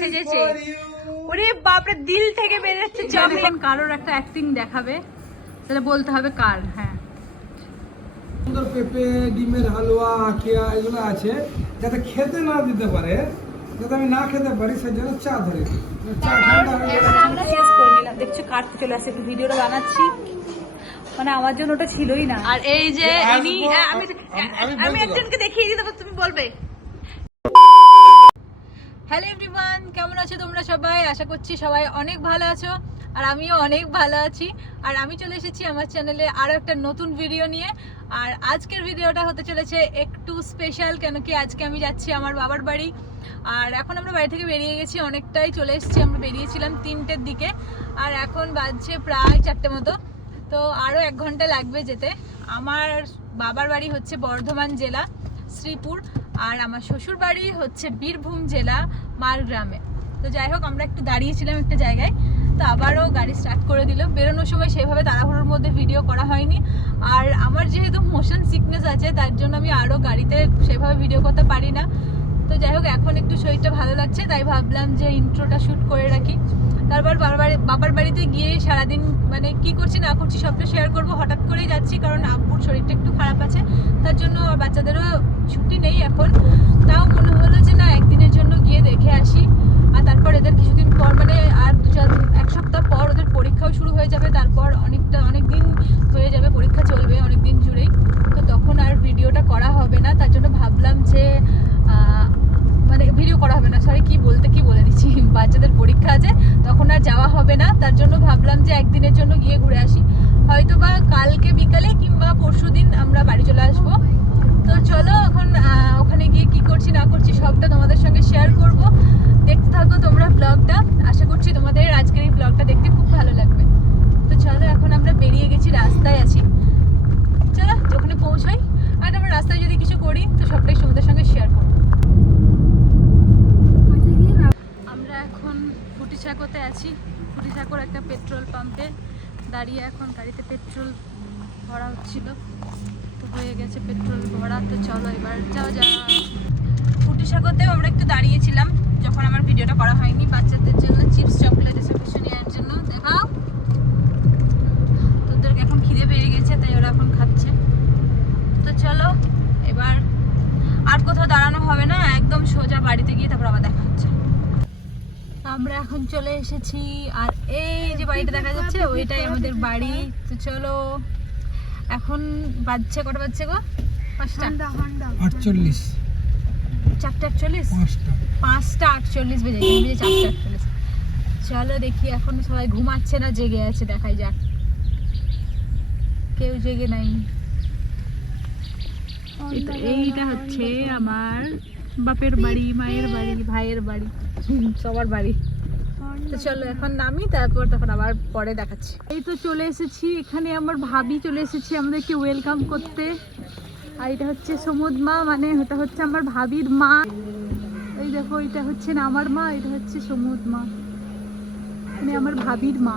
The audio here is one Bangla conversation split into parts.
সেজেছে ওরে বাপরে দিল থেকে বেরোচ্ছে যখন কারোর একটা অ্যাক্টিং দেখাবে তাহলে বলতে হবে কার। হ্যাঁ সুন্দর পেঁপে ডিমের হালুয়া আখিয়া এগুলো আছে যাতে খেতে না দিতে পারে, যাতে আমি না খেতে পারি সেজন্য চা ধরে চা ঠান্ডা হয়ে গেলে আমরা চেঞ্জ করে নিলাম। দেখছো কাটতে চলে আসছে, একটু ভিডিওটা বানাচ্ছি, মানে আমার জন্য ওটা ছিলই না। আর এই যে আমি একজনকে দেখিয়ে দিতে পারবো, তুমি বলবে। হ্যালো এভরিওয়ান, কেমন আছো তোমরা সবাই? আশা করছি সবাই অনেক ভালো আছো, আর আমিও অনেক ভালো আছি। আর আমি চলে এসেছি আমার চ্যানেলে আরও একটা নতুন ভিডিও নিয়ে। আর আজকের ভিডিওটা হতে চলেছে একটু স্পেশাল, কেন কি আজকে আমি যাচ্ছি আমার বাবার বাড়ি। আর এখন আমরা বাড়ি থেকে বেরিয়ে গেছি, অনেকটাই চলে এসেছি। আমরা বেরিয়েছিলাম 3টের দিকে, আর এখন বাজছে প্রায় 4টে মতো। তো আরও 1 ঘন্টা লাগবে যেতে। আমার বাবার বাড়ি হচ্ছে বর্ধমান জেলা শ্রীপুর, আর আমার শ্বশুর বাড়ি হচ্ছে বীরভূম জেলা মারগ্রামে। তো যাই হোক, আমরা একটু দাঁড়িয়েছিলাম একটা জায়গায়, তো আবারও গাড়ি স্টার্ট করে দিল। বেরোনোর সময় সেভাবে তাড়াহুড়োর মধ্যে ভিডিও করা হয়নি, আর আমার যেহেতু মোশন সিকনেস আছে তার জন্য আমি আরও গাড়িতে সেভাবে ভিডিও করতে পারি না। তো যাই হোক, এখন একটু শরীরটা ভালো লাগছে, তাই ভাবলাম যে ইন্ট্রোটা শ্যুট করে রাখি। তারপর বাবার বাড়িতে গিয়ে সারাদিন মানে কি করছি না করছি সবটা শেয়ার করব। হঠাৎ করেই যাচ্ছি, কারণ আব্বুর শরীরটা একটু খারাপ আছে, তার জন্য বাচ্চাদেরও ছুটি নেই এখন। তাও মনে হলো যে না, একদিনের জন্য গিয়ে দেখে আসি। আর তারপর এদের কিছুদিন পর, মানে আর 1 সপ্তাহ পর ওদের পরীক্ষাও শুরু হয়ে যাবে। তারপর অনেক দিন হয়ে যাবে, পরীক্ষা চলবে অনেক দিন জুড়েই। তো তখন আর ভিডিওটা করা হবে না, তার জন্য ভাবলাম যে মানে ভিডিও করা হবে না, সরি কি বলে দিচ্ছি, বাচ্চাদের পরীক্ষা আছে তখন আর যাওয়া হবে না। তার জন্য ভাবলাম যে একদিনের জন্য গিয়ে ঘুরে আসি, হয়তো বা কালকে বিকালে কিংবা পরশুদিন আমরা বাড়ি চলে আসবো। তো চলো এখন ওখানে গিয়ে কি করছি না করছি সবটা তোমাদের সঙ্গে শেয়ার করব। দেখতে থাকো তোমরা ব্লগটা, আশা করছি তোমাদের আজকের এই ব্লগটা দেখতে খুব ভালো লাগবে। তো চলো, এখন আমরা বেরিয়ে গেছি, রাস্তায় আছি। চলো ওখানে পৌঁছাই, আর আমরা রাস্তায় যদি কিছু করি তো সবটাই তোমাদের সঙ্গে শেয়ার করবো। আমরা এখন ফুটিসাঁকোতে আছি, ফুটিসাঁকোর একটা পেট্রোল পাম্পে দাঁড়িয়ে এখন গাড়িতে পেট্রোল ভরা হচ্ছিল। তো হয়ে গেছে পেট্রোল ভরা, তো চলো এবার যাও। ফুটিসাঁকোতেও আমরা একটু দাঁড়িয়েছিলাম যখন আমার ভিডিওটা করা হয়নি, বাচ্চাদের জন্য চিপস চকলেট এসব কিছু নেওয়ার জন্য। দেখাও, তোদেরকে এখন খিদে পেয়ে গেছে, তাই ওরা এখন খাচ্ছে। তো চলো এবার আর কোথাও দাঁড়ানো হবে না, একদম সোজা বাড়িতে গিয়ে তারপর আবার দেখা হচ্ছে। আমরা এখন চলে এসেছি, আর এই যে বাড়িটা দেখা যাচ্ছে ওইটাই আমাদের বাড়ি। তো চলো, এখন বাজছে কটা বাজছে গো? 5টা 48 4:48 5:48 বেজে গেছে, 4:48। চলো দেখি, এখন সবাই ঘুমাচ্ছে না জেগে আছে, দেখাই যাক। কেউ জেগে নাই। এইটা হচ্ছে আমার বাপের বাড়ি, মায়ের বাড়ি, ভাইয়ের বাড়ি, সবার বাড়ি। তো চলো এখন নামি, তারপর তখন আবার পরে দেখাচ্ছি। এই তো চলে এসেছি, এখানে আমার ভাবি চলে এসেছি আমাদেরকে ওয়েলকাম করতে। আর এটা হচ্ছে সমুদ মা, মানে ওটা হচ্ছে আমার ভাবির মা। এই দেখো, এটা হচ্ছে না আমার মা, এটা হচ্ছে সমুদ মা, মানে আমার ভাবির মা।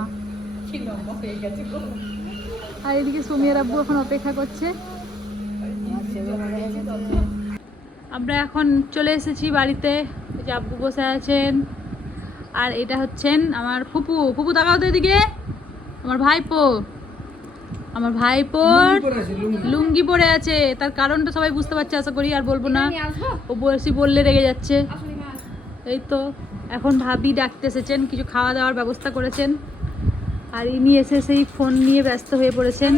আর এদিকে সুমিয়ার আব্বু এখন অপেক্ষা করছে। আমরা এখন চলে এসেছি বাড়িতে, যে আব্বু বসে আছেন। আর এটা হচ্ছেন আমার ফুপু। ফুপু তাকাও তো এদিকে, আমার ভাইপোর লুঙ্গি পরে আছে। তার কারণটা সবাই বুঝতে পারছে আশা করি, আর বলবো না, ও বললে রেগে যাচ্ছে। এই তো এখন ভাবি ডাকতে এসেছেন, কিছু খাওয়া দাওয়ার ব্যবস্থা করেছেন, আর ইনি এসে সেই ফোন নিয়ে ব্যস্ত হয়ে পড়েছেন।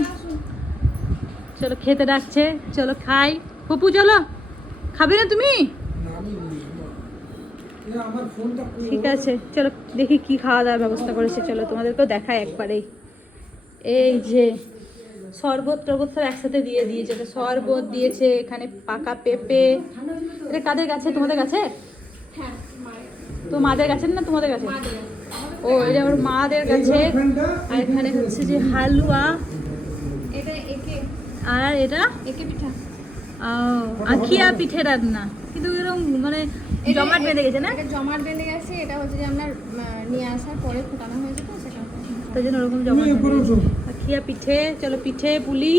চলো খেতে ডাকছে, চলো খাই। ফুপু চলো, খাবে না তুমি? ঠিক আছে চলো দেখি কি খাওয়া দাওয়ার ব্যবস্থা করেছে। চলো তোমাদেরকেও দেখায় একবারেই। এই যে শরবত টরবত সব একসাথে দিয়ে দিয়েছে, শরবত দিয়েছে, এখানে পাকা পেঁপে। এটা কাদের কাছে? তোমাদের কাছে? তো মাদের কাছে না তোমাদের কাছে? ও এটা আমার মাদের কাছে। আর এখানে হচ্ছে যে হালুয়া, আর এটা আখিয়া পিঠে রান্না, কিন্তু এরকম মানে জমাট বেঁধে গেছে না? জমাট বেঁধে গেছে, এটা হচ্ছে যে আমরা নিয়ে আসার পরে ফুটানো হয়েছে, তো সেটা তাই জন্য ওরকম জমাট আখিয়া পিঠে। চলো পিঠে পুলি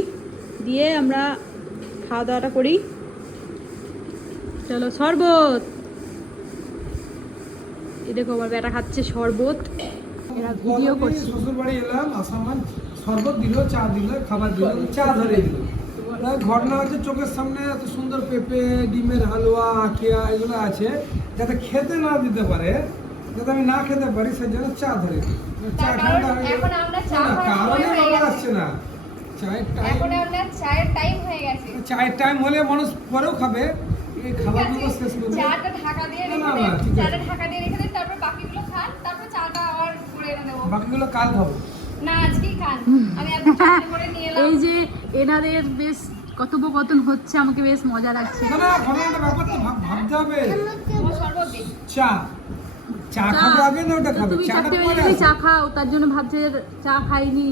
দিয়ে আমরা খাওয়া দাওয়াটা করি। চলো শরবত এই দেখো আমার বেটা খাচ্ছে শরবত, এরা ভিডিও করছে। শ্বশুর বাড়ি এলাম, আসামান শরবত দিল, চা দিল, খাবার দিল, চা ধরে দিল। ঘটনা হচ্ছে চোখের সামনে এত সুন্দর পেঁপে, ডিমের হালুয়া, আখিয়া এগুলো আছে, যাতে খেতে না দিতে পারে, যাতে আমি না খেতে পারি, সেই জন্য চা ধরে দিল। চা ঠান্ডা হয়ে এখন আমরা চা না, খাওয়ার কারণে সময় হয়ে ব্যাপার গেছে। আসছে না। চায়ের টাইম, এখন আমরা চায়ের টাইম হয়ে গেছে। চায়ের টাইম হলে মানুষ পরেও খাবে, এই খাবারগুলো শেষ করবে। চাটা ঢাকা দিয়ে না, রেখে না, দেন, ঠিক আছে। চাটা ঢাকা দিয়ে রেখে দেন, তারপর বাকিগুলো খান, তারপর চাটা আবার করে এনে দেবো। বাকিগুলো কাল খাবো। না, আজকেই খান। আমি এত চাটা করে নিয়ে এলাম। এই যে এনাদের বেশ কথোপকথন হচ্ছে, আমাকে বেশ মজা লাগছে। না না, ঘটনাটা ব্যাপার তো ভাবতে হবে। ও শরবত দিন। চা চা খাবে আগে না ওটা তো খাবে? তুমি চাটা 4টে পরে বেজে আসবে। চা খাও, তার জন্য ভাবছে যে চা খাইনি।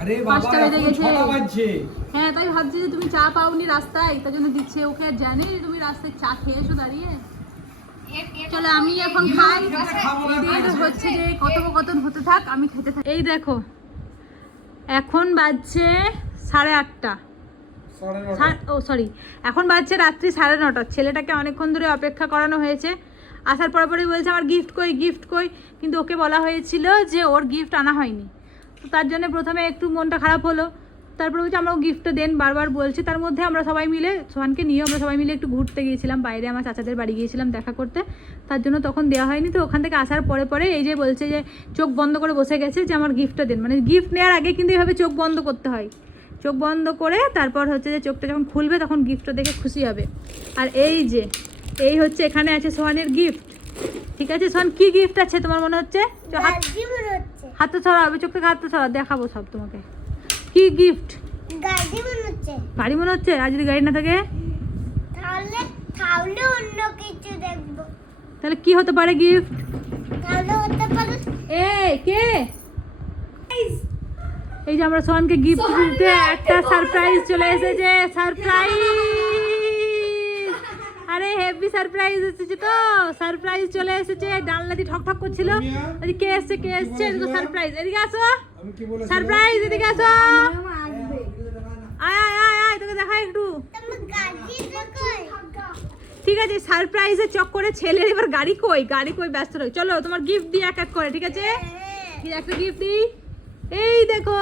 আরে বাবা, 5টা বেজে এখন গেছে। 6টা বাজছে। হ্যাঁ, তাই ভাবছি যে তুমি চা পাওনি রাস্তায়, তার জন্য দিচ্ছে। ওকে আর জানি যে তুমি রাস্তায় চা খেয়েছো দাঁড়িয়ে। চলো আমি এখন খাই, খাবো না, এদের হচ্ছে যে কথোপকথন হতে থাক, আমি খেতে থাকি। এই দেখো এখন বাজছে 8:30। সাড়ে নটা। ও সরি, এখন বাজছে রাত্রি 9:30। ছেলেটাকে অনেকক্ষণ ধরে অপেক্ষা করানো হয়েছে, আসার পরে পরেই বলছে আমার গিফট কই, গিফট কই, কিন্তু ওকে বলা হয়েছিল যে ওর গিফট আনা হয়নি। তো তার জন্য প্রথমে একটু মনটা খারাপ হলো, তারপরে বলছে আমরা গিফটটা দেন, বারবার বলছে। তার মধ্যে আমরা সবাই মিলে, সোহানকে নিয়ে আমরা সবাই মিলে একটু ঘুরতে গিয়েছিলাম বাইরে, আমার চাচাদের বাড়ি গিয়েছিলাম দেখা করতে, তার জন্য তখন দেওয়া হয়নি। তো ওখান থেকে আসার পরে পরে এই যে বলছে যে চোখ বন্ধ করে বসে গেছে যে আমার গিফটটা দেন। মানে গিফট নেওয়ার আগে কিন্তু এইভাবে চোখ বন্ধ করতে হয়, চোখ বন্ধ করে তারপর হচ্ছে যে চোখটা যখন খুলবে তখন গিফটটা দেখে খুশি হবে। আর এই হচ্ছে এখানে আছে সোহানের গিফট। ঠিক আছে সোহান, কি গিফট আছে তোমার মনে হচ্ছে? হাতে ছড়া হবে, চোখ থেকে হাতে ছড়া, দেখাবো সব তোমাকে। কি গিফট? গাড়ি মনে হচ্ছে। আর যদি গাড়ি না থাকে তাহলে অন্য কিছু দেখবো। তাহলে কি হতে পারে গিফট? তাহলে হতে পারে কে এই যে আমরা সোহানকে গিফট দিতে একটা সারপ্রাইজ চলে এসেছে। সারপ্রাইজ, আরে হেভি সারপ্রাইজ এসেছে তো, সারপ্রাইজ চলে এসেছে। ডালনাটি ঠক ঠক করছিল, এদিকে কে এসছে, কে এসছে? এদিকে সারপ্রাইজ, এদিকে আসো আমি কি বলেছিলাম? সারপ্রাইজ, এদিকে আসো। আয় আয় আয় আয়, তোকে দেখাই একটু। তুমি গাড়ি দেখাই। ঠিক আছে, সারপ্রাইজের চক্করে ছেলের এবার গাড়ি কই, গাড়ি কই, ব্যস্ত রই। চলো তোমার গিফট দিই এক এক করে, ঠিক আছে? কি একটা গিফট দিই, এই দেখো।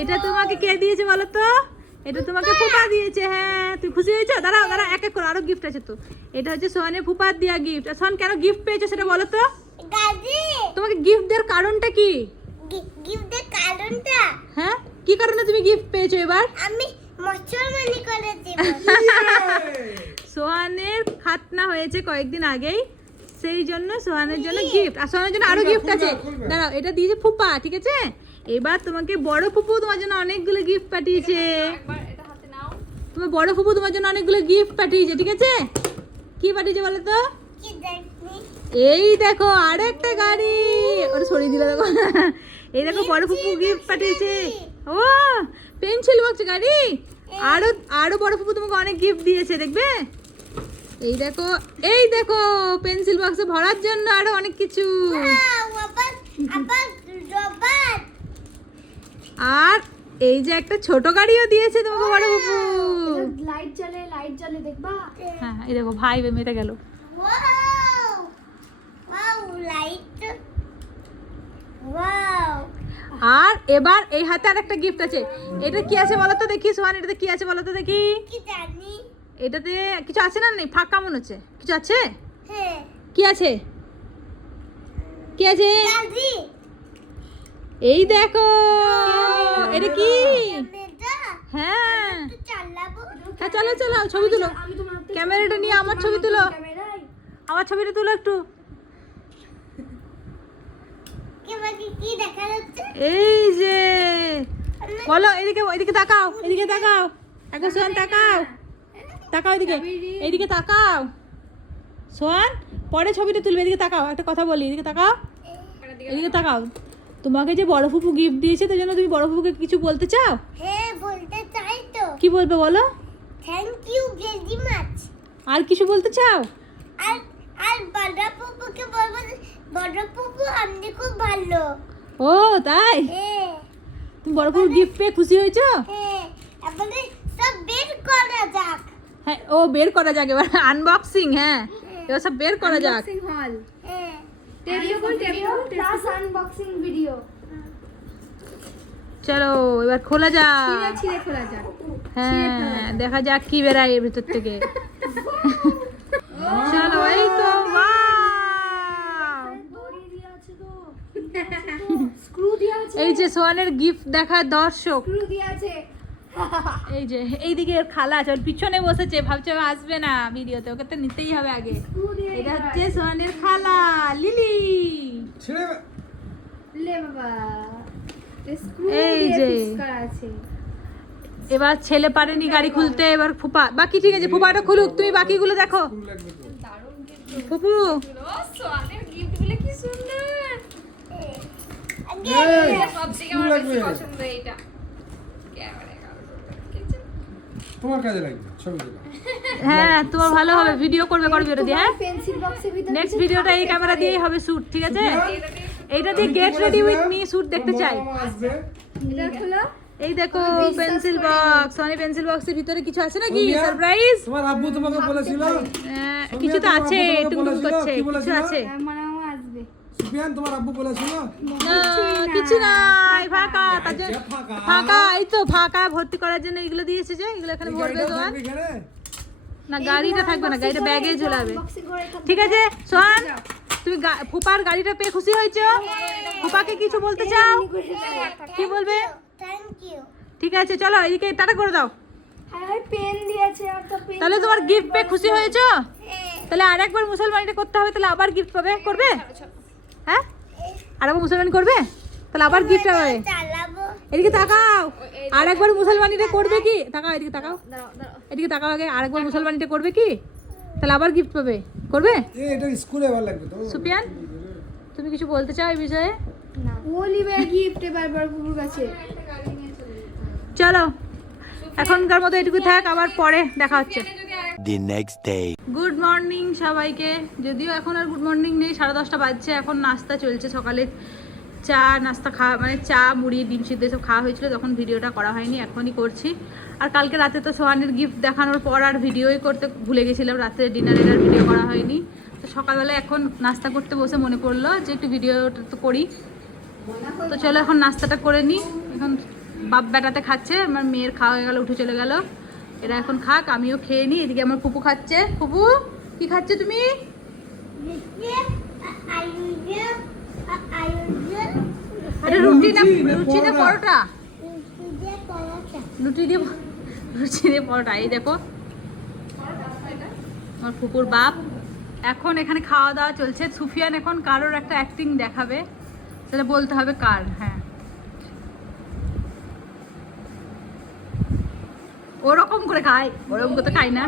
এটা তোমাকে কে দিয়েছে বলো তো? এটা তোমাকে ফুপা দিয়েছে। হ্যাঁ, তুই খুশি হয়েছো? দাঁড়াও দাঁড়াও, এক এক করে, আরো গিফট আছে তো। এটা হচ্ছে সোহানের ফুপার দেওয়া গিফট। আর সোহান কেন গিফট পেয়েছো সেটা বলো তো? গাড়ি তোমাকে গিফট দেওয়ার কারণটা কি? গিফটের কারণটা হ্যাঁ, কি কারণে তুমি গিফট পেয়েছো এবার? আমি মুসলমানি করেছি। সোহানের খাতনা হয়েছে কয়েকদিন আগেই, সেই জন্য সোহানের জন্য গিফট। আর সোহানের জন্য আরো গিফট আছে, দাঁড়াও। এটা দিয়েছে ফুপা, ঠিক আছে? এবার তোমাকে বড় ফুপু তোমার জন্য অনেকগুলো গিফট পাঠিয়েছে। একবার এটা হাতে নাও। তোমার বড় ফুপু তোমার জন্য অনেকগুলো গিফট পাঠিয়েছে, ঠিক আছে? কি পাঠিয়েছে বলো তো? কি দেখনি? এই দেখো আরেকটা গাড়ি, ওটা সরিয়ে দিলে দেখো। এই দেখো বড় ফুপু গিফট পাঠিয়েছে। ও পেন্সিল বক্স গাড়ি। আরো আরো বড় ফুপু তোমাকে অনেক গিফট দিয়েছে, দেখবে? এই দেখো, এই দেখো পেন্সিল বক্সে ভরার জন্য আরো অনেক কিছু। আবার আবার রবার। আর এই যে একটা ছোট গাড়িও দিয়েছে তোমাকে বড় ফুপু। লাইট জ্বলে দেখবা। হ্যাঁ, এই দেখো ভাই মেয়েটা গেল। Wow wow light wow. আর এবার এই হাতে আর একটা গিফট আছে। এটা কি আছে বলো তো দেখি সোহান, এটাতে কি আছে বলো তো দেখি? কি জানি? এটাতে কিছু আছে না? নেই, ফাঁকা মনে হচ্ছে। কিছু আছে? হ্যাঁ কি আছে? কি আছে? গাড়ি। এই দেখো, এটা কি? মেজা হ্যাঁ তো চালাবো। হ্যাঁ, চলো চলো ছবি তুলো। ক্যামেরাটা নিয়ে আমার ছবি তুলো, আমার ছবিটা তুলো একটু। কি দেখা যাচ্ছে? এই যে বলো, এদিকে এদিকে তাকাও, এদিকে তাকাও, এখন সোহান তাকাও, তাকাও এদিকে, এইদিকে তাকাও সোহান, পরে ছবিটা তুলবে। এদিকে তাকাও, একটা কথা বলি, এদিকে তাকাও, এদিকে তাকাও। তোমাকে যে বড় ফুপু গিফট দিয়েছে তার জন্য তুমি বড় ফুপুকে কিছু বলতে চাও? হ্যাঁ বলতে চাই তো। কি বলবে বলো? Thank you very much. আর কিছু বলতে চাও? আর আর বড় পুপুকে বলবো যে, বড় পুপু আপনি খুব ভালো। ও তাই? হ্যাঁ তুমি বড় ফুপুর গিফট পেয়ে খুশি হয়েছো? হ্যাঁ এবারে সব বের করা যাক। হ্যাঁ, ও বের করা যাক এবার, আনবক্সিং। হ্যাঁ, এবার সব বের করা যাক। হল। হ্যাঁ প্লাস আনবক্সিং ভিডিও চলো এবার খোলা যাক। ছিঁড়ে খোলা যাক। হ্যাঁ দেখা যাক কি বেরায় এর ভিতর থেকে। চলো এই তো স্ক্রু দিয়া আছে, এই যে সোয়ানের গিফট দেখা দর্শক, স্ক্রু দিয়া আছে। এই যে এইদিকে এর খালা আছে, ওর পিছনে বসেছে, ভাবছে ও আসবে না ভিডিওতে, ওকে তো নিতেই হবে আগে। এটা হচ্ছে সোয়ানের খালা লিলি। ছেড়ে লে বাবা, স্ক্রু এই দিয়ে যে। ফিক্স করা আছে। এবার ছেলে পারেনি গাড়ি খুলতে, এবার ফুপা বাকি, ঠিক আছে ফুপাটা খুলুক, তুমি বাকিগুলো দেখো। লাগবে তো। ফুপু সোয়ানের গিফট গুলো কি সুন্দর। সবথেকে আমার বেশি পছন্দ এইটা। তোমার কাজে লাগবে ছবি তোলা। হ্যাঁ তোমার ভালো হবে, ভিডিও করবে ভিডিও দিয়ে। হ্যাঁ পেন্সিল বক্সের ভিতরে নেক্সট ভিডিওটা এই ক্যামেরা দিয়েই হবে শুট, ঠিক আছে? এইটা দিয়ে get ready with me shoot দেখতে চাই। মামা আসবে। এটা খোলো। এই দেখো বিশ্বাস পেন্সিল করিনি। বক্স, সোনি পেন্সিল বক্সের ভিতরে কিছু আছে নাকি সোনিয়া, সারপ্রাইজ? তোমার আব্বু তোমাকে বলেছিল, কিছু তো তোমার আছে, আব্বু তোমাকে টুকটুক বলেছিল, করছে, কি কিছু বলেছিল? আছে। মানে আমার আসবে। সুফিয়ান তোমার আব্বু বলেছিল না কিছু নাই, ফাঁকা, তার জন্য ফাঁকা। ফাঁকা, এই তো ফাঁকা ভর্তি করার জন্য এগুলো দিয়েছে, যে এগুলো এখানে এই ভরবে গাড়িটাও সোহান। থাকবে এখানে? না গাড়িটা থাকবে না, গাড়িটা ব্যাগে ঝোলাবে। বক্সিং করে এখান ঠিক আছে সোহান, তুমি ফুপার গাড়িটা পেয়ে খুশি হয়েছো? ফুপাকে কিছু বলতে চাও? কি বলবে? Thank you. ঠিক আছে চলো এদিকে টাটা করে দাও। হ্যাঁ পেন দিয়েছে, আর তো পেন। তাহলে তোমার গিফট পেয়ে খুশি হয়েছো? তাহলে আরেকবার মুসলমানিটা করতে হবে, তাহলে আবার গিফট পাবে। করবে? হ্যাঁ আরেকবার মুসলমানি করবে, তাহলে আবার গিফট পাবে। চালাবো। এদিকে তাকাও, আরেকবার মুসলমানিটা করবে কি? তাকাও এদিকে তাকাও, দাঁড়াও দাঁড়াও। এদিকে তাকাও আগে। আরেকবার মুসলমানিটা করবে কি? তাহলে আবার গিফট পাবে। করবে? এটা স্কুলে ভালো লাগবে তো। সুপিয়ান তুমি কিছু বলতে চাও এই বিষয়ে? না ও লিবে গিফট বারবার বুবুর কাছে। চলো এখনকার মতো এটুকু থাক, আবার পরে দেখা হচ্ছে। The next day. Good morning সবাইকে। যদিও এখন আর গুড মর্নিং নেই, 10:30 বাজছে। এখন নাস্তা চলছে, সকালে চা নাস্তা খাওয়া, মানে চা মুড়ি ডিম সিদ্ধ সব খাওয়া হয়েছিল, তখন ভিডিওটা করা হয়নি, এখনই করছি। আর কালকে রাতে তো সোহানের গিফট দেখানোর পর আর ভিডিওই করতে ভুলে গেছিলাম, রাতে ডিনারের আর ভিডিও করা হয়নি। তো সকালবেলা এখন নাস্তা করতে বসে মনে পড়লো যে একটু ভিডিওটা তো করি। তো চলো এখন নাস্তাটা করে নিই। এখন বাপ বেটাতে খাচ্ছে, আমার মেয়ের খাওয়া হয়ে গেল, উঠে চলে গেল। এরা এখন খাক, আমিও খেয়ে নিই। এদিকে আমার ফুপু খাচ্ছে। ফুপু কি খাচ্ছে তুমি? এটা রুটি না, লুচি না পরোটা? লুচি দিয়ে পরোটা। এই দেখো আমার ফুপুর বাপ। এখন এখানে খাওয়া দাওয়া চলছে। সুফিয়ান এখন কারোর একটা অ্যাক্টিং দেখাবে, সেটা বলতে হবে কার। হ্যাঁ ওরকম করে খায়, ওরকম করে তো খাই না।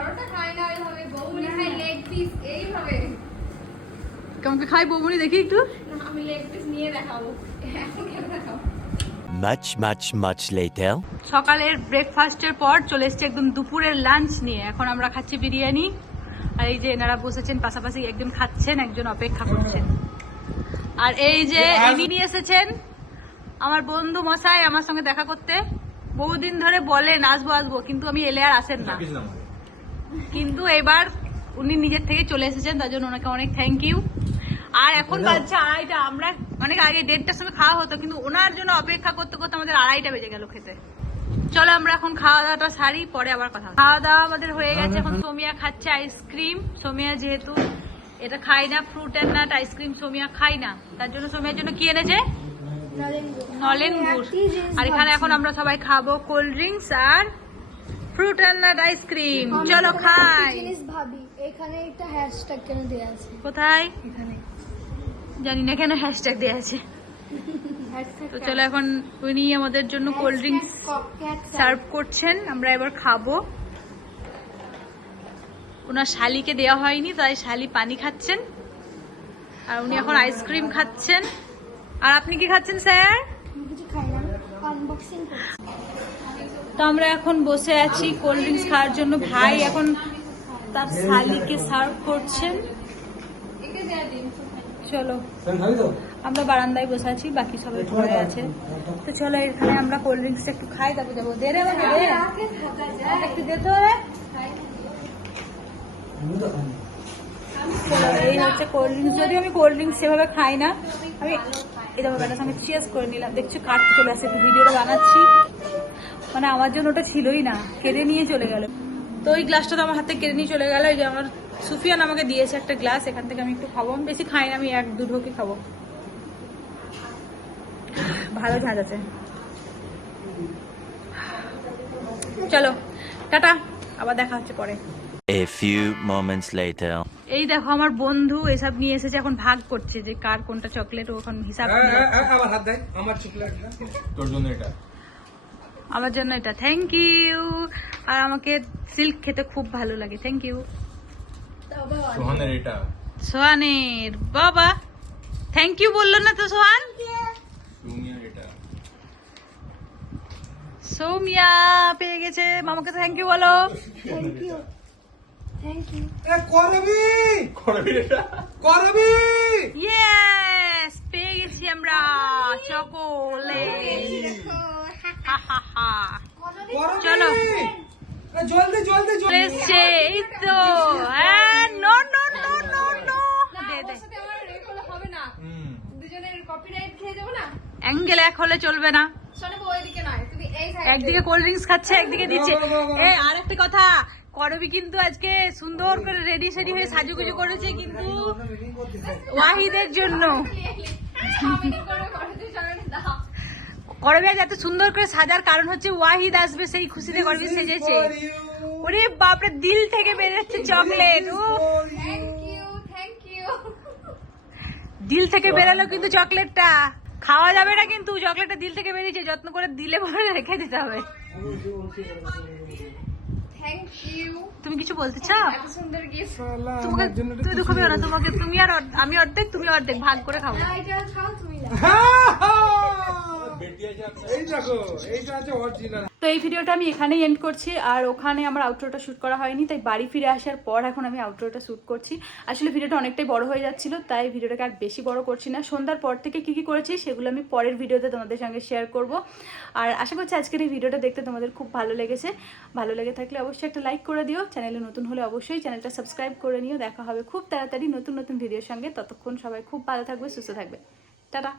কেমন খাই বৌমনি দেখি একটু। Much later. সকালের ব্রেকফাস্টের পর চলে এসেছে একদম দুপুরের লাঞ্চ নিয়ে। এখন আমরা খাচ্ছি বিরিয়ানি, আর এই যে এনারা বসেছেন পাশাপাশি, একজন খাচ্ছেন একজন অপেক্ষা করছেন। আর এই যে ইনি নিয়ে এসেছেন আমার বন্ধু মশাই আমার সঙ্গে দেখা করতে। বহুদিন ধরে বলেন আসবো আসবো, কিন্তু আমি এলে আর আসেন না, কিন্তু এবার উনি নিজের থেকে চলে এসেছেন, তার জন্য ওনাকে অনেক থ্যাংক ইউ। আর এখন বাজছে 2:30, আমরা অনেক আগে 1:30টার সময় খাওয়া হতো, কিন্তু ওনার জন্য অপেক্ষা করতে করতে আমাদের 2:30 বেজে গেল খেতে। চলো আমরা এখন খাওয়া দাওয়াটা সারি, পরে আবার কথা। খাওয়া দাওয়া আমাদের হয়ে গেছে। এখন সোমিয়া খাচ্ছে আইসক্রিম। সোমিয়া যেহেতু এটা খায় না, fruit and nut ice cream Somiya খায় না, তার জন্য সোমিয়ার জন্য কি এনেছে? নলেন গুড়। আর এখানে এখন আমরা সবাই খাবো কোল্ড ড্রিঙ্কস আর ফ্রুট অ্যান্ড নাট আইসক্রিম। চলো খাই। জিনিস ভাবি, এখানে একটা হ্যাশট্যাগ কেন দেয়া আছে? কোথায় এখানে জানি না কেন হ্যাশট্যাগ দেওয়া আছে। তো চলো এখন উনি আমাদের জন্য কোল্ড ড্রিঙ্কস সার্ভ করছেন, আমরা এবার খাবো। ওনার শালিকে দেওয়া হয়নি, তাই শালি পানি খাচ্ছেন, আর উনি এখন আইসক্রিম খাচ্ছেন। আর আপনি কি খাচ্ছেন স্যার? কিছু খাই না, আনবক্সিং করছি। তো আমরা এখন বসে আছি কোল্ড ড্রিঙ্কস খাওয়ার জন্য। ভাই এখন তার শালিকে সার্ভ করছেন। চলো আমরা বারান্দায় বসে আছি, বাকি সবাই ঘরে আছে। তো চলো এখানে আমরা কোল্ড ড্রিঙ্কস একটু খাই, তারপর যাবো। দে রে আমাকে দে, একটু দে তো। চলো এই হচ্ছে কোল্ড ড্রিঙ্কস, যদিও আমি কোল্ড ড্রিঙ্কস সেভাবে খাই না, আমি এরকম ব্যাটার সঙ্গে চিয়ার্স করে নিলাম। দেখছো কাটতে চলে আসছে, একটু ভিডিওটা বানাচ্ছি, মানে আমার জন্য ওটা ছিলই না, কেড়ে নিয়ে চলে গেল। তো ওই গ্লাসটা তো আমার হাতে কেড়ে নিয়ে চলে গেল। এই যে আমার সুফিয়ান আমাকে দিয়েছে একটা গ্লাস, এখান থেকে আমি একটু খাবো, আমি বেশি খাই না, আমি 1-2 ঢোকই খাবো। ভালো ঝাঁজ আছে। চলো টাটা, আবার দেখা হচ্ছে পরে। A few moments later. এই দেখো আমার বন্ধু এসব নিয়ে এসেছে, এখন ভাগ করছে যে কার কোনটা চকলেট, ও এখন হিসাব করে যাচ্ছে। আবার হাত দেয় আমার চকলেটটা তোর জন্য এটা। আমার জন্য এটা, থ্যাংক ইউ। আর আমাকে সিল্ক খেতে খুব ভালো লাগে, থ্যাংক ইউ। সোহানের এটা। সোহানের বাবা থ্যাংক ইউ বললো না তো সোহান। সুমিয়ার এটা। সৌমিয়া পেয়ে গেছে, মামাকে থ্যাংক ইউ বলো। করবি করবি এটা। করবি ইয়েস, পেয়ে গেছি আমরা চকোলেট। চলো জলদি জলদি জলদি এসছে, এই তো। হ্যাঁ, no no no no no, দে দে। হবে না, দুজনের কপিরাইট খেয়ে যাবো না। অ্যাঙ্গেল এক হলে চলবে না, শোনো ওইদিকে নয়, তুমি এই সাইড একদিকে কোল্ড ড্রিঙ্কস খাচ্ছে, একদিকে দিচ্ছে। এই আর একটা কথা, করবি কিন্তু আজকে সুন্দর করে রেডি সেডি হয়ে সাজুগুজু করেছে, কিন্তু ওয়াহিদের জন্য। করবি আজ এত সুন্দর করে সাজার কারণ হচ্ছে ওয়াহিদ আসবে, সেই খুশিতে করবি সেজেছে। ওরে বাপরে, দিল থেকে বেরোচ্ছে চকলেট, ও থ্যাংক ইউ। দিল থেকে বেরোলো কিন্তু চকলেটটা খাওয়া যাবে না, কিন্তু চকলেটটা দিল থেকে বেরিয়েছে, যত্ন করে দিলে পরে রেখে দিতে হবে। থ্যাংক ইউ, তুমি কিছু বলতে চাও? এত সুন্দর গিফট। তোমাকে তুমি দুঃখ পেও না, তোমাকে তুমি আর আমি অর্ধেক তুমি অর্ধেক ভাগ করে খাবো। এটা খাও তুমি না। এই দেখো এইটা আছে অরিজিনাল। তো এই ভিডিওটা আমি এখানেই এন্ড করছি, আর ওখানে আমার আউটরোটা শ্যুট করা হয়নি, তাই বাড়ি ফিরে আসার পর এখন আমি আউটরোটা শ্যুট করছি। আসলে ভিডিওটা অনেকটাই বড় হয়ে যাচ্ছিল, তাই ভিডিওটাকে আর বেশি বড় করছি না। সন্ধ্যার পর থেকে কি কি করেছি সেগুলো আমি পরের ভিডিওতে তোমাদের সঙ্গে শেয়ার করব। আর আশা করছি আজকের এই ভিডিওটা দেখতে তোমাদের খুব ভালো লেগেছে। ভালো লেগে থাকলে অবশ্যই একটা লাইক করে দিও, চ্যানেলে নতুন হলে অবশ্যই চ্যানেলটা সাবস্ক্রাইব করে নিও। দেখা হবে খুব তাড়াতাড়ি নতুন নতুন ভিডিওর সঙ্গে, ততক্ষণ সবাই খুব ভালো থাকবে, সুস্থ থাকবে, টাটা।